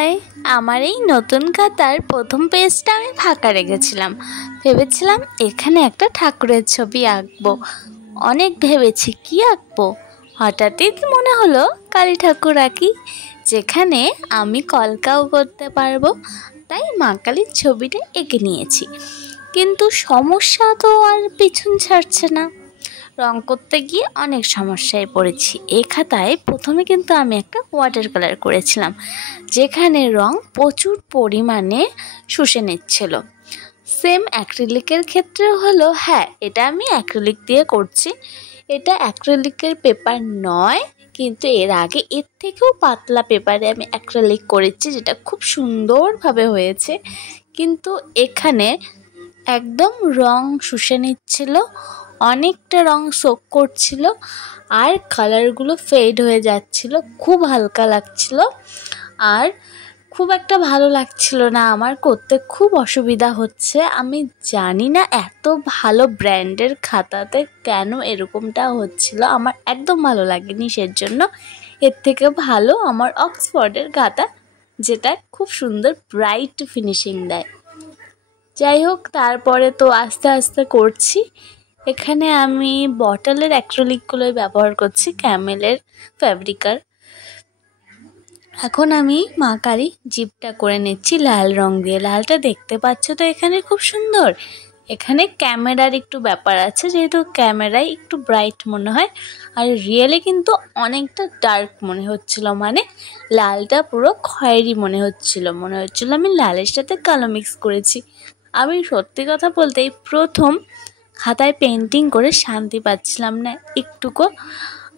High, আমার এই নতুন খাতার প্রথম পেজটা আমি ফাঁকা রেখেছিলাম। ভেবেছিলাম এখানে একটা ঠাকুরের ছবি আঁকবো। অনেক ভেবেছি কি আঁকবো, হঠাৎই মনে হলো কালী ঠাকুর আঁকি, যেখানে আমি কলকাও করতে পারবো। তাই মা কালীর ছবিটা এঁকে নিয়েছি, কিন্তু সমস্যা তো আর পিছন ছাড়ছে না। রং করতে গিয়ে অনেক সমস্যায় পড়েছি। এই খাতায় প্রথমে কিন্তু আমি একটা ওয়াটার কালার করেছিলাম, যেখানে রং প্রচুর পরিমাণে শুষে নিচ্ছিল। সেম অ্যাক্রিলিকের ক্ষেত্রেও হলো, হ্যাঁ এটা আমি অ্যাক্রিলিক দিয়ে করছি। এটা অ্যাক্রিলিকের পেপার নয়, কিন্তু এর আগে এর থেকেও পাতলা পেপারে আমি অ্যাক্রিলিক করেছি, যেটা খুব সুন্দরভাবে হয়েছে। কিন্তু এখানে একদম রং শুষে নিচ্ছিল, অনেকটা রং সোক করছিল, আর কালারগুলো ফেড হয়ে যাচ্ছিল, খুব হালকা লাগছিল, আর খুব একটা ভালো লাগছিল না। আমার করতে খুব অসুবিধা হচ্ছে। আমি জানি না এত ভালো ব্র্যান্ডের খাতাতে কেন এরকমটা হচ্ছিল, আমার একদম ভালো লাগেনি। সেজন্য এর থেকে ভালো আমার অক্সফোর্ডের খাতা, যেটা খুব সুন্দর ব্রাইট ফিনিশিং দেয়। যাই হোক, তারপরে তো আস্তে আস্তে করছি। এখানে আমি বটলের অ্যাক্রিলিকগুলোই ব্যবহার করছি, ক্যামেলের ফ্যাব্রিকার। এখন আমি মা কালী জিপটা করে নিচ্ছি লাল রং দিয়ে। লালটা দেখতে পাচ্ছ তো এখানে খুব সুন্দর। এখানে ক্যামেরার একটু ব্যাপার আছে, যেহেতু ক্যামেরায় একটু ব্রাইট মনে হয়, আর রিয়েলে কিন্তু অনেকটা ডার্ক মনে হচ্ছিল। মানে লালটা পুরো খয়েরি মনে হচ্ছিল আমি লালের সাথে কালো মিক্স করেছি। আমি সত্যি কথা বলতে এই প্রথম খাতায় পেন্টিং করে শান্তি পাচ্ছিলাম না একটুকু।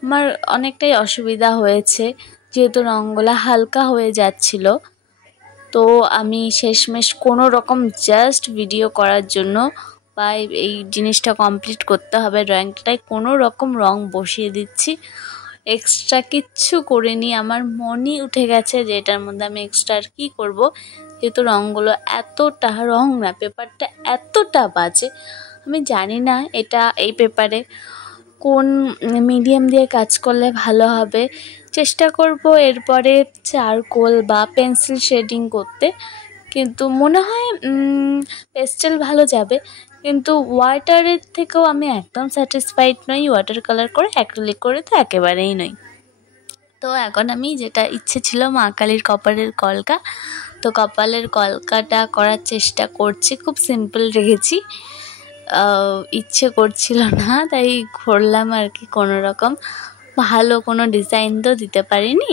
আমার অনেকটাই অসুবিধা হয়েছে, যেহেতু রঙগুলো হালকা হয়ে যাচ্ছিল। তো আমি শেষমেশ কোনো রকম জাস্ট ভিডিও করার জন্য বা এই জিনিসটা কমপ্লিট করতে হবে ড্রয়িংটায়, কোনো রকম রং বসিয়ে দিচ্ছি। এক্সট্রা কিচ্ছু করিনি, আমার মনই উঠে গেছে যে এটার মধ্যে আমি এক্সট্রা আর কী করবো, যেহেতু রঙগুলো এতটা, রং না পেপারটা এতটা বাজে। আমি জানি না এটা এই পেপারে কোন মিডিয়াম দিয়ে কাজ করলে ভালো হবে। চেষ্টা করব এরপরে চারকোল বা পেন্সিল শেডিং করতে, কিন্তু মনে হয় পেস্টেল ভালো যাবে। কিন্তু ওয়াটারের থেকেও আমি একদম স্যাটিসফাইড নই, ওয়াটার কালার করে অ্যাক্রিলিক করে তো একেবারেই নই। তো এখন আমি যেটা ইচ্ছে ছিল মা কালীর কপালের কলকা, তো কপালের কলকাটা করার চেষ্টা করছি। খুব সিম্পল রেখেছি, ইচ্ছে করছিল না তাই করলাম আর কি। কোনো রকম ভালো কোনো ডিজাইন তো দিতে পারিনি।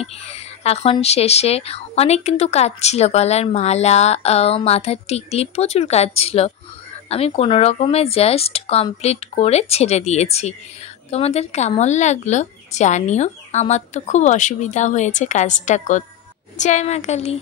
এখন শেষে অনেক কিন্তু কাজ ছিল, গলার মালা, মাথার টিকলি, প্রচুর কাজ ছিল। আমি কোনো রকমে জাস্ট কমপ্লিট করে ছেড়ে দিয়েছি। তোমাদের কেমন লাগলো জানিও। আমার তো খুব অসুবিধা হয়েছে কাজটা করতে। জয় মা কালী।